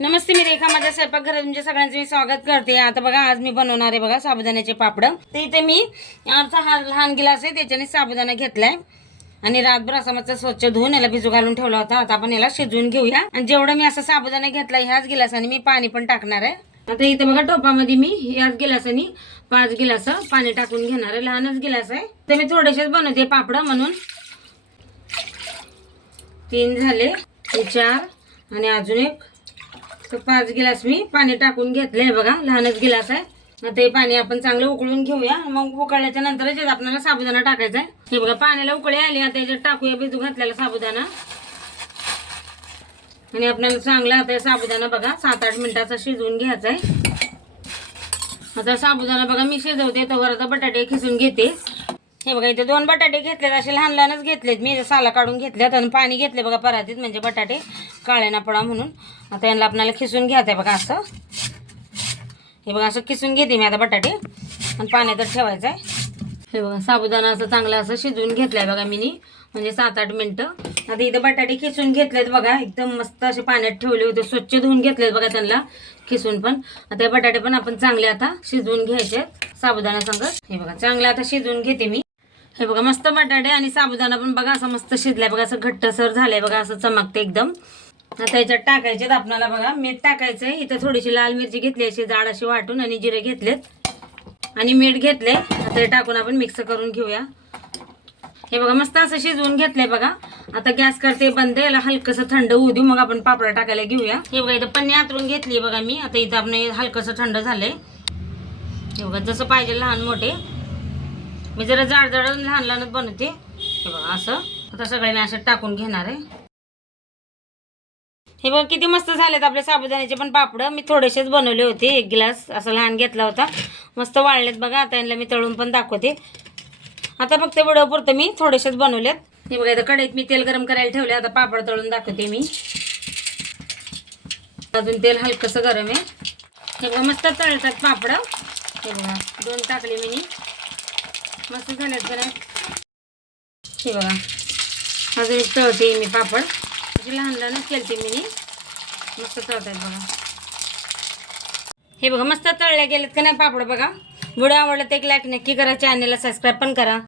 नमस्ते, मी रेखा. माझ्या स्वयंपाकघरात तुमच्या सगळ्यांचं मी स्वागत करते. आता बघा, आज मी बनवणार आहे बघा साबुदाण्याचे पापड. ते इथे मी हा लहान गिलास आहे त्याच्याने साबुदाणा घेतलाय आणि रातभर असा मस्त स्वच्छ धुवून याला भिजू घालून ठेवला होता. आता आपण याला शिजवून घेऊया. आणि जेवढं मी असा साबुदाणा घेतलाय ह्याच गिलासाने मी पाणी पण टाकणार आहे. आता इथे बघा टोपामध्ये मी याच गिलासाने 5 गिलास पाणी टाकून घेणार आहे. लहानच गिलास आहे. ते मी थोडेसेच बनवते पापड म्हणून. 3 झाले, 4 आणि अजून एक, तर 5 गिलास मी पाणी टाकून घेतलंय बघा. लहानच गिलास आहे. आता हे पाणी आपण चांगलं उकळून घेऊया. मग उकळल्याच्या नंतरच आपल्याला साबुदाणा टाकायचा आहे. हे बघा, पाण्याला उकळी आली. आता याच्यात टाकूया भिजू घातलेला साबुदाणा. आणि आपल्याला चांगला आता साबुदाणा बघा 7-8 मिनिटाचा शिजवून घ्यायचा आहे. आता साबुदाणा बघा मी शिजवते तोवर आता बटाटे खिसून घेते. हे बघा, इथे 2 बटाटे घेतलेत, असे लहान लहानच घेतलेत मी. साला काढून घेतल्यात आणि पाणी घेतले बघा परातीत, म्हणजे बटाटे काळे ना पडा म्हणून. आता यांना आपल्याला खिसून घ्यायचं आहे बघा असं. हे बघा असं खिसून घेते मी आता बटाटे आणि पाण्यातच ठेवायचं आहे. हे बघा, साबुदाणा असं चांगलं असं शिजवून घेतलंय बघा मी, म्हणजे 7-8 मिनिटं. आता इथे बटाटे खिसून घेतलेत बघा, एकदम मस्त असे पाण्यात ठेवले होते, स्वच्छ धुवून घेतलेत बघा त्यांना खिसून पण. आता हे बटाटे पण आपण चांगले आता शिजवून घ्यायचे साबुदाणा संग. हे बघा, चांगलं आता शिजवून घेते मी. हे बघा, मस्त बटाटे आणि साबुदाणा पण बघा असं मस्त शिजलाय बघा, असं घट्टसर झालंय बघा, असं चमकते एकदम. आता याच्यात टाकायचे आपल्याला बघा मीठ टाकायचंय. इथं थोडीशी लाल मिरची घेतली अशी जाड अशी वाटून, आणि जिरे घेतलेत आणि मीठ घेतले. आता हे टाकून आपण मिक्स करून घेऊया. हे बघा, मस्त असं शिजवून घेतलंय बघा. आता गॅस करते बंद. याला हलकंसं थंड होऊ देऊ, मग आपण पापड टाकायला घेऊया. हे बघा, इथं पन्नी आतरून घेतली बघा मी. आता इथं आपण हलकंसं थंड झालंय. हे बघा, जसं पाहिजे लहान मोठे. मी जरा जाड जाड लहान लहानच बनवते. हे बघा असं. आता सगळे मी असं टाकून घेणार आहे. हे बघा, किती मस्त झालेत आपले साबुदाण्याचे पण पापड. मी थोडेसेच बनवले होते, 1 गिलास असं लहान घेतला होता. मस्त वाळलेत बघा. आता यांना मी तळून पण दाखवते. आता फक्त व्हिडिओ पुरतं मी थोडेसेच बनवलेत. हे बघा, इथं कढईत मी तेल गरम करायला ठेवले. आता पापड तळून दाखवते मी. अजून तेल हलकंसं गरम आहे. हे बघा, मस्त तळतात पापड. हे बघा, 2 टाकले मी. मस्त झालेत का नाही. हे बघा, अजून एक तळते मी पापड. अशी लहान लहानच केलते मी. मस्त तळतात बघा. हे बघा, मस्त तळले गेलेत का नाही पापड बघा. व्हिडिओ आवडला तर एक लाईक नक्की करा, चॅनलला सबस्क्राईब पण करा.